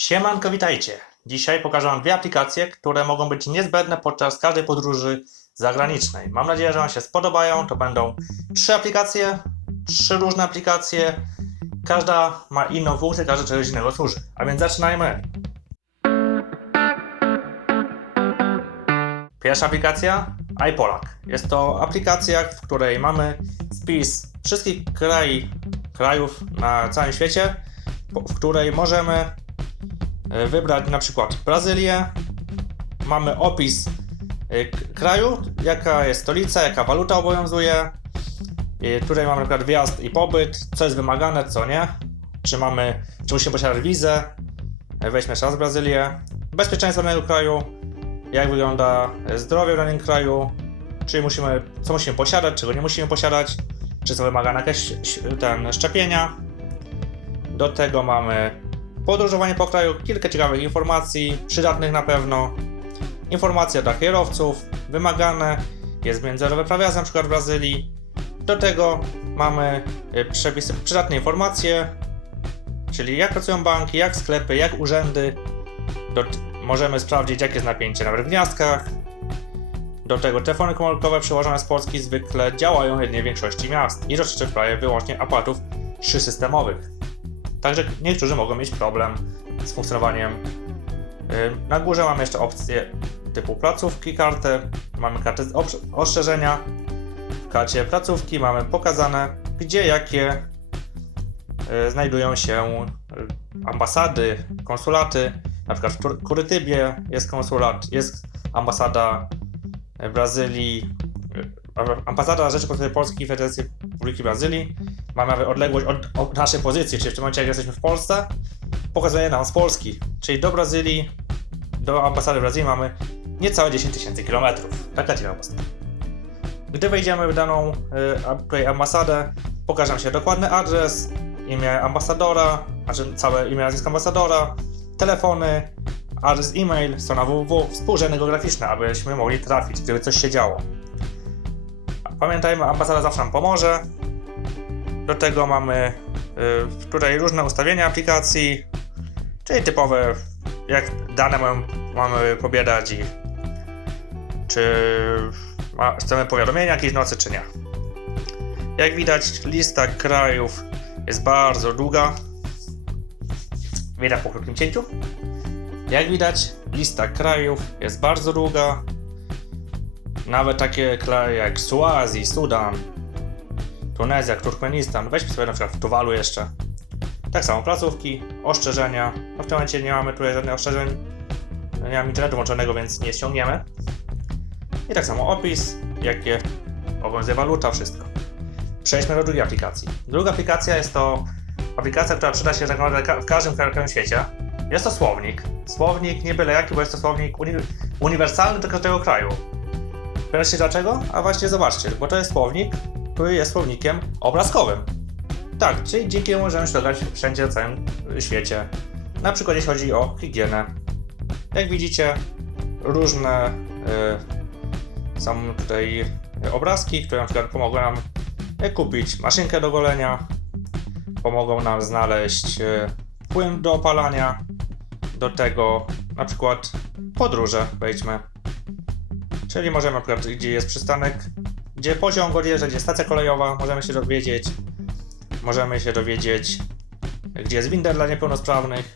Siemanko, witajcie! Dzisiaj pokażę Wam dwie aplikacje, które mogą być niezbędne podczas każdej podróży zagranicznej. Mam nadzieję, że Wam się spodobają. To będą trzy aplikacje, trzy różne aplikacje. Każda ma inną funkcję, każda czegoś innego służy. A więc zaczynajmy! Pierwsza aplikacja iPolak. Jest to aplikacja, w której mamy spis wszystkich kraj, krajów na całym świecie, w której możemy wybrać na przykład Brazylię. Mamy opis e, kraju, jaka jest stolica, jaka waluta obowiązuje. E, Tutaj mamy na przykład wjazd i pobyt, co jest wymagane, co nie. Czy mamy, czy musimy posiadać wizę. E, Weźmy jeszcze raz Brazylię. Bezpieczeństwo danego kraju, jak wygląda e, zdrowie w danym kraju, czy musimy, co musimy posiadać, czego nie musimy posiadać, czy są wymagane jakieś ten, szczepienia. Do tego mamy podróżowanie po kraju, kilka ciekawych informacji, przydatnych na pewno. Informacje dla kierowców, wymagane, jest międzynarodowe prawo jazdy, na przykład w Brazylii. Do tego mamy y, przepisy, przydatne informacje, czyli jak pracują banki, jak sklepy, jak urzędy. Do, możemy sprawdzić, jakie jest napięcie nawet w gniazdkach. Do tego telefony komórkowe przełożone z Polski zwykle działają jedynie w większości miast i dotyczy prawie wyłącznie aparatów trzysystemowych. Także niektórzy mogą mieć problem z funkcjonowaniem. Yy, Na górze mamy jeszcze opcje typu placówki, kartę, mamy kartę ostrzeżenia. W karcie placówki mamy pokazane, gdzie jakie yy, znajdują się yy, ambasady, konsulaty. Na przykład w Kur- Kurytybie jest konsulat, jest ambasada Brazylii, ambasada Rzeczypospolitej Polskiej Federacji Republiki Brazylii. Mamy odległość od, od naszej pozycji, czyli w tym momencie jak jesteśmy w Polsce, pokazuje nam z Polski. Czyli do Brazylii, do ambasady Brazylii mamy niecałe 10 tysięcy kilometrów. Taka ciekawostka. Gdy wejdziemy w daną y, tutaj ambasadę, pokaże nam się dokładny adres, imię ambasadora, znaczy całe imię nazwisko ambasadora, telefony, adres e-mail, strona www, współrzędne geograficzne, abyśmy mogli trafić, gdyby coś się działo. Pamiętajmy, ambasada zawsze nam pomoże. Do tego mamy y, tutaj różne ustawienia aplikacji, czyli typowe, jak dane mamy, mamy pobierać i czy ma, chcemy powiadomienia jakiejś nocy, czy nie. Jak widać, lista krajów jest bardzo długa. Widać po krótkim cięciu. Jak widać, lista krajów jest bardzo długa. Nawet takie kraje jak Suazji, Sudan, Tunezja, Turkmenistan, weźmy sobie na przykład w Tuwalu jeszcze. Tak samo placówki, ostrzeżenia. No w tym momencie nie mamy tutaj żadnych ostrzeżeń. No Nie mam internetu włączonego, więc nie ściągniemy. I tak samo opis, jakie obowiązuje waluta, wszystko. Przejdźmy do drugiej aplikacji. Druga aplikacja jest to aplikacja, która przyda się tak w każdym kraju świecie. Jest to słownik. Słownik nie byle jaki, bo jest to słownik uni- uniwersalny do każdego kraju. Pytacie dlaczego? A właśnie zobaczcie, bo to jest słownik, który jest słownikiem obrazkowym. Tak, czyli niemu możemy szukać wszędzie na całym świecie. Na przykład jeśli chodzi o higienę. Jak widzicie, różne y, są tutaj obrazki, które na przykład pomogą nam y, kupić maszynkę do golenia, pomogą nam znaleźć y, płyn do opalania, do tego na przykład podróże wejdźmy. Czyli możemy na przykład, gdzie jest przystanek, gdzie poziom go jeżdża, gdzie stacja kolejowa, możemy się dowiedzieć. Możemy się dowiedzieć, gdzie jest winder dla niepełnosprawnych.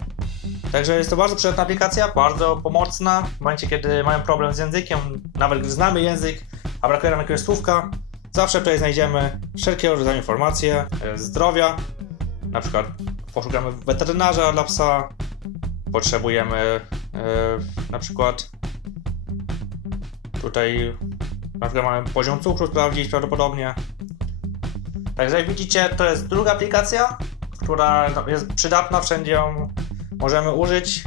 Także jest to bardzo przydatna aplikacja, bardzo pomocna w momencie, kiedy mają problem z językiem, nawet gdy znamy język, a brakuje nam jakiegoś słówka, zawsze tutaj znajdziemy wszelkiego rodzaju informacje e, zdrowia, na przykład poszukamy weterynarza dla psa, potrzebujemy e, na przykład Tutaj na przykład mamy poziom cukru sprawdzić prawdopodobnie. Także jak widzicie, to jest druga aplikacja, która jest przydatna, wszędzie ją możemy użyć.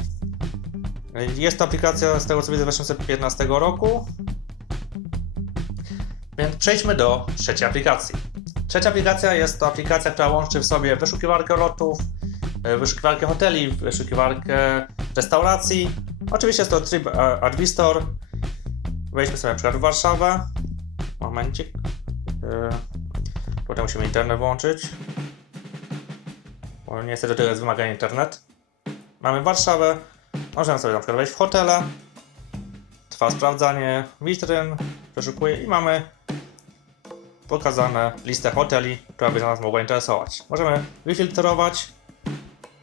Jest to aplikacja z tego co widzę z 2015 roku. Więc przejdźmy do trzeciej aplikacji. Trzecia aplikacja jest to aplikacja, która łączy w sobie wyszukiwarkę lotów, e, wyszukiwarkę hoteli, wyszukiwarkę restauracji. Oczywiście jest to Trip e, Wejdźmy sobie na przykład Warszawę. Momencik. Yy, tutaj musimy internet włączyć. Bo niestety do tego jest wymagany internet. mamy Warszawę. Możemy sobie na przykład wejść w hotele. Trwa sprawdzanie witryn, przeszukuję i mamy pokazane listę hoteli, która by nas mogła interesować. Możemy wyfiltrować,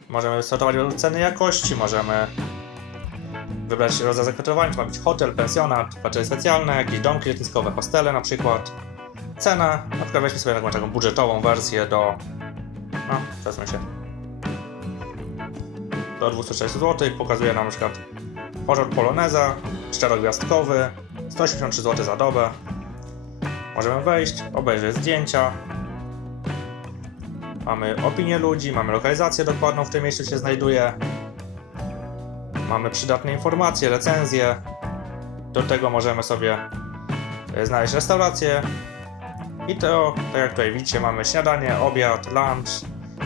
możemy sortować według ceny jakości, możemy wybrać rodzaj zakwestionowania, czy ma być hotel, pensjonat, hotele specjalne, jakieś domki letniskowe, hostele na przykład. Cena, na przykład weźmy sobie taką, taką budżetową wersję do, no, powiedzmy się, do 240 zł. Pokazuje nam na przykład Hotel Poloneza, czterogwiazdkowy, 183 zł za dobę. Możemy wejść, obejrzeć zdjęcia. Mamy opinię ludzi, mamy lokalizację dokładną, w którym miejscu się znajduje. Mamy przydatne informacje, recenzje. Do tego możemy sobie e, znaleźć restaurację. I to, tak jak tutaj widzicie, mamy śniadanie, obiad, lunch,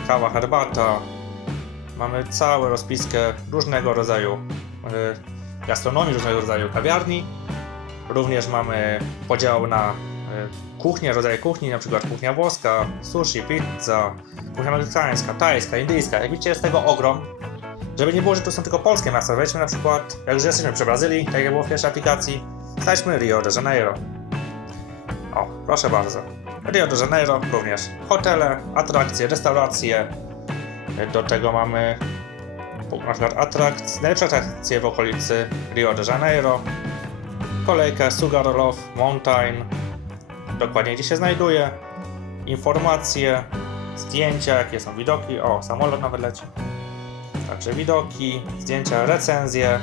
kawa, herbata. Mamy całą rozpiskę różnego rodzaju e, gastronomii, różnego rodzaju kawiarni. Również mamy podział na e, kuchnię, rodzaje kuchni, na przykład kuchnia włoska, sushi, pizza, kuchnia meksykańska, tajska, indyjska. Jak widzicie, jest tego ogrom. Żeby nie było, że tu są tylko polskie miasta, wejdźmy na przykład, jak już jesteśmy przy Brazylii, tak jak było w pierwszej aplikacji, znajdźmy Rio de Janeiro. O, proszę bardzo. Rio de Janeiro również hotele, atrakcje, restauracje. Do tego mamy na przykład atrakcje, najlepsze atrakcje w okolicy Rio de Janeiro. Kolejkę Sugarloaf Mountain, dokładnie gdzie się znajduje, informacje, zdjęcia, jakie są widoki. O, samolot nawet leci. Także widoki, zdjęcia, recenzje,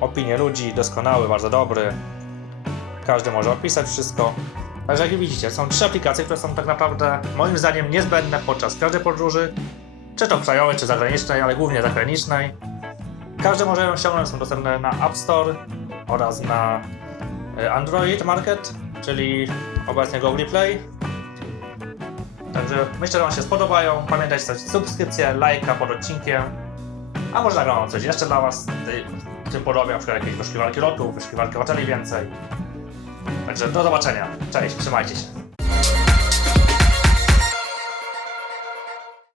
opinie ludzi, doskonały, bardzo dobry. Każdy może opisać wszystko. Także jak widzicie, są trzy aplikacje, które są tak naprawdę moim zdaniem niezbędne podczas każdej podróży, czy to krajowej, czy zagranicznej, ale głównie zagranicznej. Każde może ją ściągnąć, są dostępne na App Store oraz na e, Android Market, czyli obecnie Google Play. Także myślę, że Wam się spodobają. Pamiętajcie zostawić subskrypcję, lajka pod odcinkiem. A może nagram coś jeszcze dla Was tym podobie, na przykład jakieś wyszukiwarki lotów, wyszukiwarki hoteli więcej. Także do zobaczenia. Cześć, trzymajcie się.